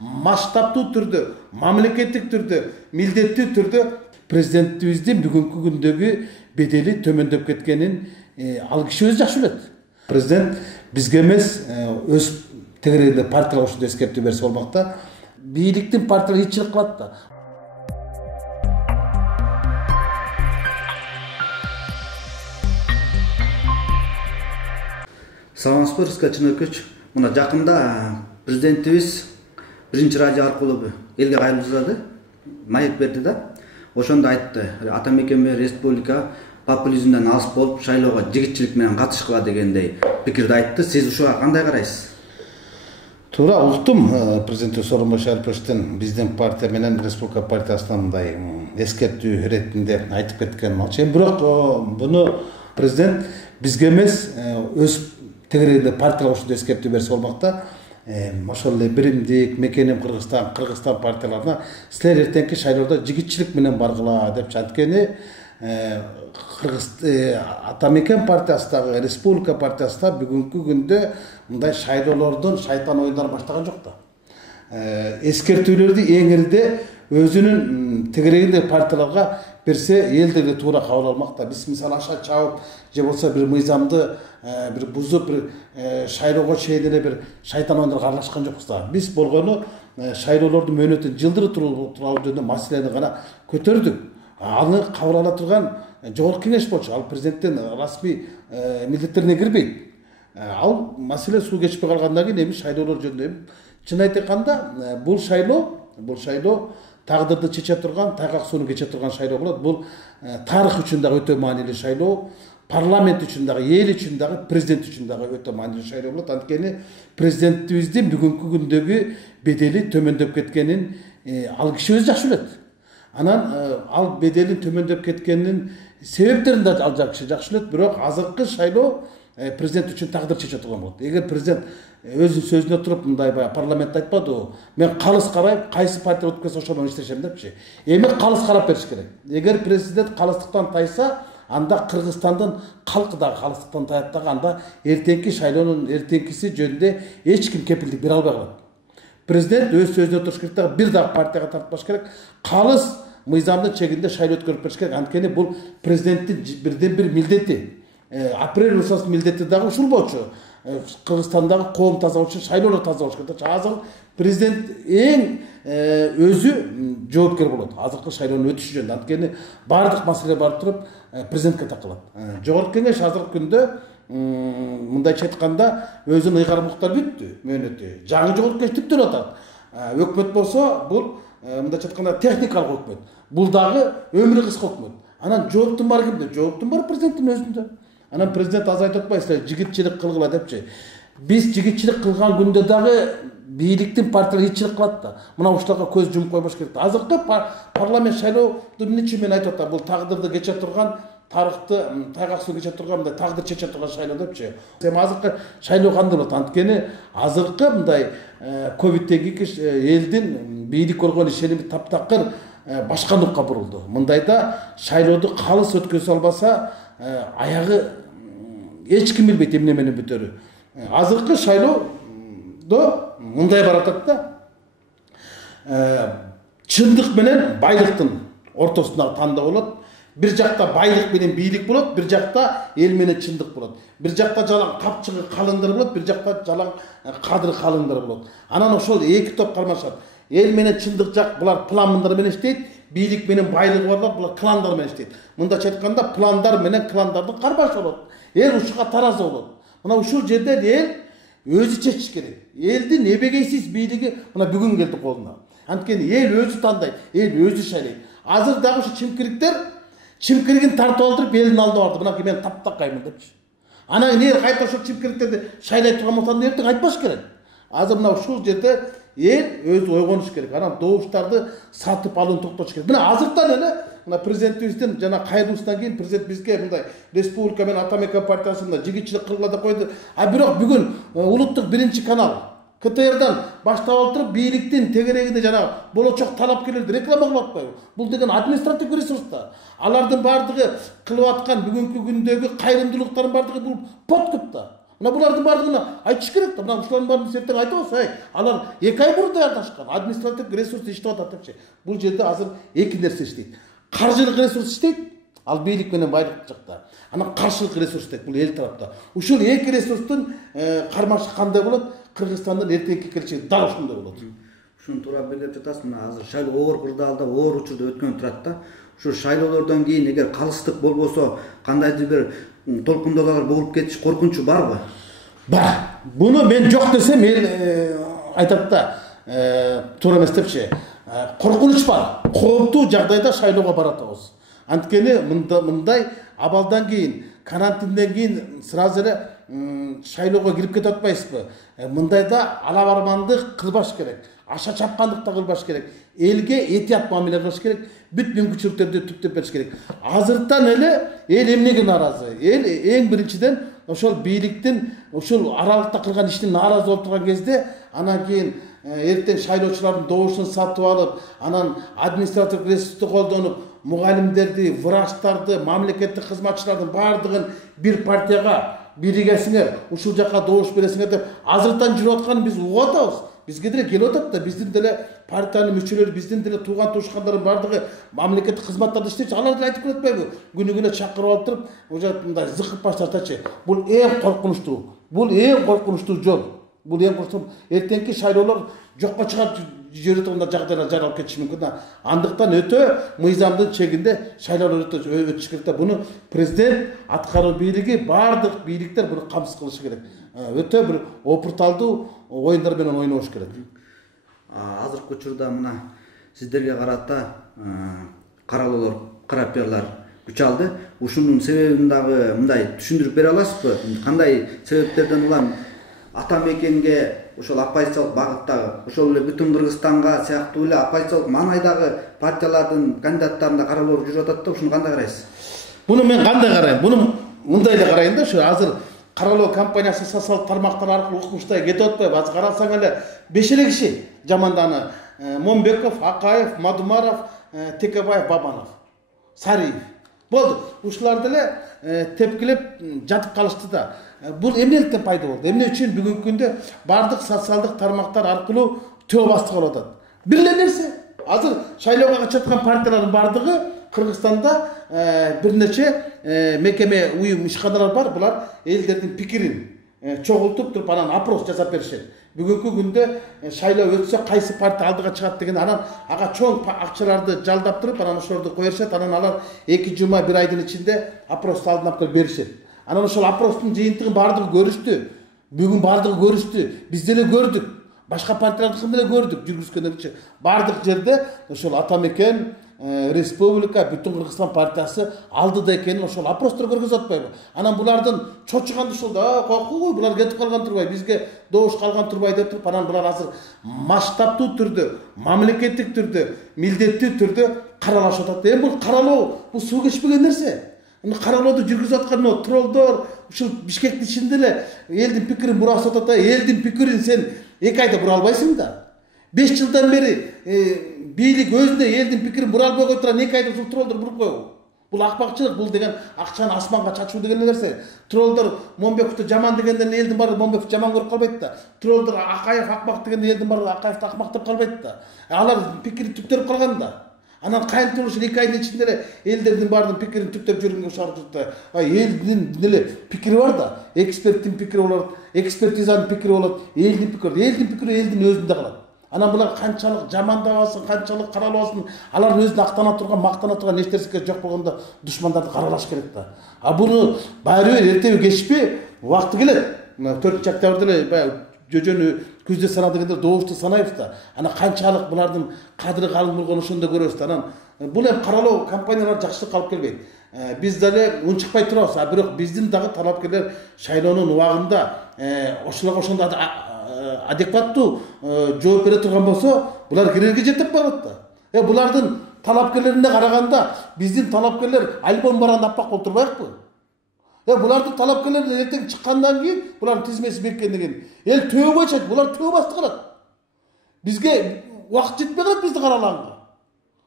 масштабтуу түрдө, мамлекеттик түрдө, милдеттүү түрдө президентибиздин бүгүнкү күндөгү бедели төмөндөп кеткенин ал киши өзү жакшы билет. Президент бизге эмес, өз тегерегинде партиялар ушундай эскертүү берсе болмок да. Бийликтин партиялар ичилик кылат да. Саламатсызбы, Рыскат Чынөкөч. Мына жакында президентибиз биринчи радио аркылуу элге кайрылуу жасады, маек берди да. Ошондо айтты, ата мекенме республика популизмден алыс болуп, шайлоого жигитчилик менен катышкыла дегендей пикирди айтты. Сиз ушуга кандай карайсыз? Туура уктум, президент Сооронбай Шариповичтин биздин партия менен республика партиясына мындай эскертүү иретинде айтып кеткен болчу. Бирок буну президент бизге эмес, өз тегерегинде партиялар ушундай эскертүү берсе болмок да. Ошол эле Биримдик, Мекеним Кыргызстан партияларына силер эртеңки шайлоодо жигитчилик менен баргыла деп анткени ата мекен партиясындагы республика партиясында бүгүнкү күндө мындай шайлоолордун шайтан оюндары баштаган жок да. Эскертүүлөрдү эң элде өзүнүн тегерегинде партияларга берсе эл деле туура кабыл алмак да. Биз мисалы аша чабып же болсо бир мыйзамды бир бузуп бир шайлоого чейин эле бир шайтан оюндарга аралашкан жокпуз да. Биз болгону шайлоолордун мөөнөтүн жылдырып туруу жөнүндө маселени гана көтөрдүк. Аны кабыл ала турган жогорку кеңеш болчу. Ал президенттин расмий милдеттерине кирбейт. Ал маселе суу кечпей калгандан кийин эми шайлоолор жөнүндө чын айтканда бул шайлоо тагдырды чече турган, тайгак сууну кече турган шайлоо болот. Бул тарых үчүн дагы өтө маанилүү шайлоо, парламент үчүн дагы, эл үчүн дагы, президент үчүн дагы өтө маанилүү шайлоо болот. Анткени президентибиздин бүгүнкү күндөгү бедели төмөндөп кеткенин ал киши өзү жакшы билет. Анан ал беделин төмөндөп кеткенин себептерин да ал киши жакшы билет. Бирок азыркы шайлоо президент үчүн тагдыр чече турган болот. Эгер президент өзүнүн сөзүнө туруп мындай парламентте айтпадыбы, мен калыс карайм, кайсы партия өтүп кетсе ошону иштешем депчи. Эми калыс карап бериш керек. Эгер президент калыстыктан тайса, анда Кыргызстандын калкы дагы калыстыктан таят дагы, анда эртеңки шайлоонун эртеңкиси жөнүндө эч ким кепилдик бере албай калат. Президент өз сөзүнө туруш керек дагы, бир дагы партияга тартпаш керек. Калыс мыйзамдын чегинде шайлоо өткөрүп бериш керек. Анткени бул президенттин бирден бир милдети. Апрель ушул милдети дагы ушул болчу. Кыргызстандагы коом таза болуш үчүн шайлоолор таза болуш керек. Азыр президент эң өзү жоопкер болот азыркы шайлоонун өтүшү жөнүндө. Анткени баардык маселе барып туруп президентке такалат. Жогорку кеңеш азыркы күндө мындайча айтканда өзүнүн ыйгарымдуулуктары бүттү, мөөнөтү. Жаңы жогорку кеңеш түптөн атат. Өкмөт болсо бул мындайча айтканда техникалык өкмөт. Бул дагы өмүрү кыска өкмөт. Анан жооптун баары кимде? Жооптун баары президенттин өзүндө. Анан президент аз айтып атпайсызбы, жигитчилик кылгыла депчи. Биз жигитчилик кылган күндө дагы бийликтин партиялар ичилик кылат да. Мына ушуларга көз жумуп койбош керек. Азыркы парламент шайлоодун эмне үчүн мен айтып атам? Бул тагдырды кече турган, тарыхты тайгак суу кече турган, мындай тагдыр чече турган шайлоо депчи. Эми азыркы шайлоо кандай болот? Анткени азыркы мындай ковидтеги элдин бийлик көргөн ишеними таптакыр башкандыкка бурулду. Мындайда шайлоодо калыс өткөзө албаса, аягы эч ким билбейт эмне менен бүтөрү. Азыркы шайлоодо мындай баратат да. Чындык менен байлыктын ортосундагы тандоо болот. Бир жакта байлык менен бийлик болот, бир жакта эл менен чындык болот. Бир жакта жалаң капчыгы калыңдар болот, бир жакта жалаң кадыр калыңдар болот. Анан ошол эки топ кармашат. Эл менен чындык жак булар пландар менен иштейт, бийлик менен байлыгы барлар булар кландар менен иштейт. Мындайча айтканда пландар менен кландардын карбашы болот. Эл ушуга таразы болот. Мына ушул жерде эл өзү чечиш керек. Элдин эбегейсиз бийлиги мына бүгүн келди колуна. Анткени эл өзү тандайт, эл өзү шайлайт. Азыр дагы ушу чимкириктер чимкиригин тартып алдырып элдин алдына барды. Мына мен таптакаймын депчи. Анан эл кайта ошол чимкириктерди шайлай турган болсо ертең айтпаш керек. Азыр мына ушул жерде эл өзү ойгонуш керек. Анан добуштарды сатып алууну токтотуш керек. Мына азыртан эле мына президентибиздин жана кайрылуусунан кийин президент бизге мындай республика менен ата мекен партиясында жигитчилик кылгыла деп койду. Бирок бүгүн улуттук биринчи канал КТРдан баштап алдырып бийликтин тегерегинде жана болочок талапкерлерди реклама кылып атпайбы? Бул деген административдик ресурс да. Алардын баардыгы кылып аткан бүгүнкү күндөгү кайрымдуулуктардын баардыгы бул подкуп да. Мына булардын бардыгына айтыш керек да. Мына ушулардын баарын сертең айтабыз, алар 2 ай мурун даярдашкан. Административдик ресурс иштеп атат депчи. Бул жерде азыр эки нерсе иштейт. Каржылык ресурс иштейт, ал бийлик менен байлык жакта. Анан каршылык ресурс дейт, бул эл тарапта. Ушул эки ресурстун кармашы кандай болот? Кыргызстандын эртеңки келечеги дал ушундай болот. Ушуну туура белгилеп жатасыз. Мына азыр шайлоо оор кырдаалда, оор учурда өткөн турат да. Ушу шайлоолордон кийин эгер калыстык болбосо, кандайдыр бир толкундоолор болуп кетиш коркунучу барбы? Бар. Буну мен жок десем, эл айтат да, туура эмес депчи. Коркунуч бар. Кооптуу жагдайда шайлоого баратабыз. Анткени мындай абалдан кийин, карантинден кийин сразу эле шайлоого кирип кете атпайсызбы? Мындайда алабармандык кылбаш керек. Аша чапкандык да кылбаш керек. Элге этият мамиле кылыш керек. Бүт мүмкүнчүлүктөрдү түптөп бериш керек. Азыртан эле эл эмнеге нааразы? Эл эң биринчиден ошол бийликтин ушул аралыкта кылган иштин нааразы болуп турган кезде, анан кийин эртең шайлоочулардын добушун сатып алып, анан административдик ресурсту колдонуп, мугалимдерди, врачтарды, мамлекеттик кызматчылардын баардыгын бир партияга биригесиңер, ушул жака добуш бересиңер деп азыртан жүрүп атканын биз угуп атабыз. Бизге деле келип атат да, биздин деле партиянын мүчөлөрү, биздин деле тууган туушкандардын баардыгы мамлекеттик кызматтарда иштейчи, алар деле айтып келатпайбы? Күнү-күнү чакырып алып туруп, уже мындай зыкып баштатачы. Бул эң коркунучтуу. Бул эң коркунучтуу жол. Бул эң коркунучтуу. Эртеңки шайлоолор жокко чыгып жүрө турган жагдайлар жаралып кетиши мүмкүн да. Андыктан өтө мыйзамдын чегинде шайлоолор өтүш керек. Буну президент, аткаруу бийлиги, баардык бийликтер буну камсыз кылышы керек. Өтө бир опурталдуу оюндар менен ойнобуш керек. Азыркы учурда мына сиздерге карата каралоолор, карапиялар күч алды. Ушунун себебин дагы мындай түшүндүрүп бере аласызбы? Кандай себептерден улам ата мекенге ошол оппозициялык багыттагы, ошол эле бүтүн Кыргызстанга сыяктуу эле оппозициялык маңайдагы партиялардын кандидаттарына каралоор жүрүп атат да, ушуну кандай карайсыз? Буну мен кандай карайм? Буну мындай эле карайм да, ушу азыр каралоо компаниясы социалдык тармактар аркылуу укмуштай кетип атпайбы? Азыр карасаң эле 5 эле киши жаманданы: Момбеков, Акаев, Мадумаров, Текебаев, Бабанов, Сариев. Болду. Ушулар деле тепкилеп жатып калышты да. Бул эмнеликтен пайда болду? Эмне үчүн бүгүнкү күндө бардык социалдык тармактар аркылуу төө бастык болуп атат? Бир эле нерсе. Азыр шайлоого катышаткан партиялардын бардыгы Кыргызстанда бир нече мекеме, уюм, ишканалар бар. Булар элдердин пикирин чогултуп туруп, анан опрос жасап беришет. Бүгүнкү күндө шайлоо өтсө кайсы партия алдыга чыгат деген, анан ага чоң акчаларды жалдап туруп, анан ошолорду коюшат, анан алар 2 жума 1 айдын ичинде опросту алдын алып беришет. Анан ошол опростун жыйынтыгын баардыгы көрүштү. Бүгүн баардыгы көрүштү. Биз деле көрдүк. Башка партиялардыкын деле көрдүк жүргүзгөндөрчү. Баардык жерде ошол ата мекен, республика, бүтүн Кыргызстан партиясы алдыда экенин ошол опростор көргөзүп атпайбы? Анан булардын чочуганды ушул да, койкуй, булар кетип калган турбай, бизге добуш калган турбай деп туруп, анан булар азыр масштабтуу түрдө, мамлекеттик түрдө, милдеттүү түрдө каралашып атат. Эми бул каралоо, бул суу кечпеген нерсе. Каралооду жүргүзүп аткан троллдор ушул Бишкектин ичинде эле элдин пикирин бурасып атат. Элдин пикирин сен 2 айда бура албайсың да. 5 жылдан бери бийлик өзүнө элдин пикирин бура албай коюп турган 2 айда ушул троллдор буруп койбу? Бул акпакчылык, бул деген акчаны асманга чачуу деген нерсе. Троллдор Момбековду жаман дегенден элдин баары Момбеков жаман көрүп калбайт да. Троллдор Акаев акмак дегенде элдин баары Акаевди акмак деп калбайт да. Алар пикири түптөрүп калган да. Анан кайынтыр ушул 2 айдын ичинде эле элдердин баардыгын пикирин түптөп жүргөнгө шаарчылыкта. Элдин деле пикири бар да. Эксперттин пикири болот, экспертизанын пикири болот, элдин пикири элдин өзүндө калат. Анан булар канчалык жамандабасын, канчалык каралбасын, алар өзүн актана турган, мактана турган нерсеге жок болгондо душмандарды каралаш керек да. Буну баары бир эртеби кечпи убакыты келет. 4-октябрда эле баягы жөжөнү күздө сана дегенде добушту санайбыз да. Анан канчалык булардын кадыры калың болгонун ошондо көрөбүз да. Анан бул эми каралоо компаниялар жакшылыкка алып келбейт. Биз деле унчукпай турабыз. Бирок биздин дагы талапкерлер шайлоонун убагында ошолорго ошондо адекваттуу жооп бере турган болсо, булар кирерге жетип барат да. Булардын талапкерлерине караганда биздин талапкерлер альбом баран аппак болуп турбайбы? Булардын талапкерлери эртең чыккандан кийин булардын тизмеси беккенден кийин эл төбөгө чыгат, булар төбө басты калат. Бизге убакыт жетпей калат бизди каралаганга.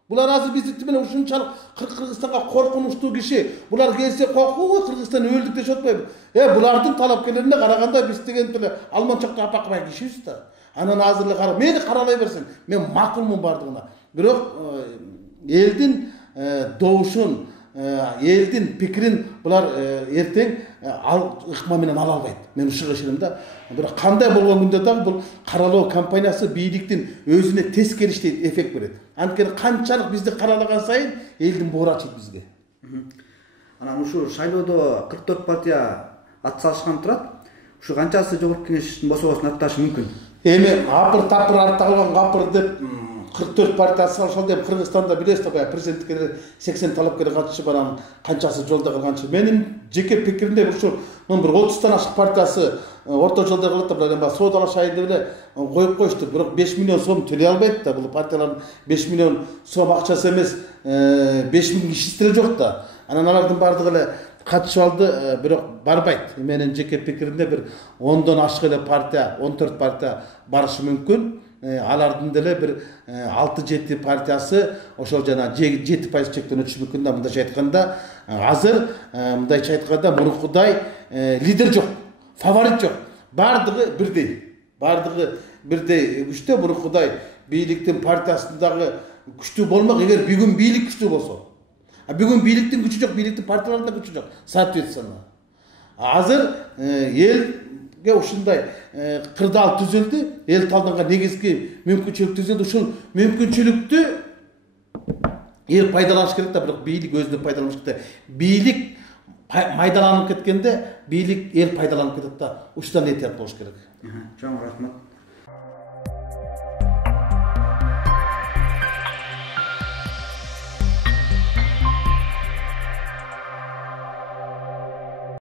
Булар азыр биздики менен ушунчалык Кыргызстанга коркунучтуу киши. Булар келсе коркуу, Кыргызстан өлдүк деп отпойбу. Булардын талапкерлерине караганда биз деген деле алманчакта апакбай кишибиз да. Анан азыр эле кара, мени каралай берсин. Мен макулмун бардыгына. Бирок элдин добушун, элдин пикирин булар эртең ыкма менен ала албайт. Мен ушуга ишенем да. Бирок кандай болгон күндө дагы бул каралоо компаниясы бийликтин өзүнө тескериштей эффект берет. Анткени канчалык бизди каралаган сайын элдин боору ачыйт бизге. Анан ушу шайлоодо 44 партия ат салышкан турат. Ушу канчасы жогорку кеңештин босогосун атташы мүмкүн? Эми апыр тапыр артта калган капыр деп 44 партия салышат деп Кыргызстанда билесиз да, президенттикке 80 талапкер катышып анан канчасы жолдо калганчы. Менин жеке пикиримде ушу бир 30тан ашык партиясы орто жолдо калат да, бирок соодалашайын деп эле коюп коюшту. Бирок 5 миллион сом төлөй албайт да. Бул партиялардын 5 миллион сом акчасы эмес, 5000 кишиси деле жок да. Анан алардын бардыгы эле катышып алды, бирок барбайт. Менин жеке пикиримде бир 10дон ашык эле партия, 14 партия барышы мүмкүн. Алардын деле бир 6-7 партиясы ошол жана 7% чектен өтүшү мүмкүн да. Мындайча айтканда, азыр мындайча айтканда мурункудай лидер жок, фаворит жок. Бардыгы бирдей. Бардыгы бирдей күчтө. Мурункудай бийликтин партиясындагы күчтүү болмок, эгер бүгүн бийлик күчтүү болсо. Бүгүн бийликтин күчү жок, бийликтин партияларында күчү жок. Соответственно. Азыр элге ушундай кырдаал түзүлдү, эл талданга негизги мүмкүнчүлүк түзүлдү. Ушул мүмкүнчүлүктү эл пайдаланыш керек да, бирок бийлик өзүнө пайдаланыш керек. Бийлик майдаланып кеткенде, бийлик эл пайдаланып кетет да. Ушудан этият болуш керек. Чоң рахмат.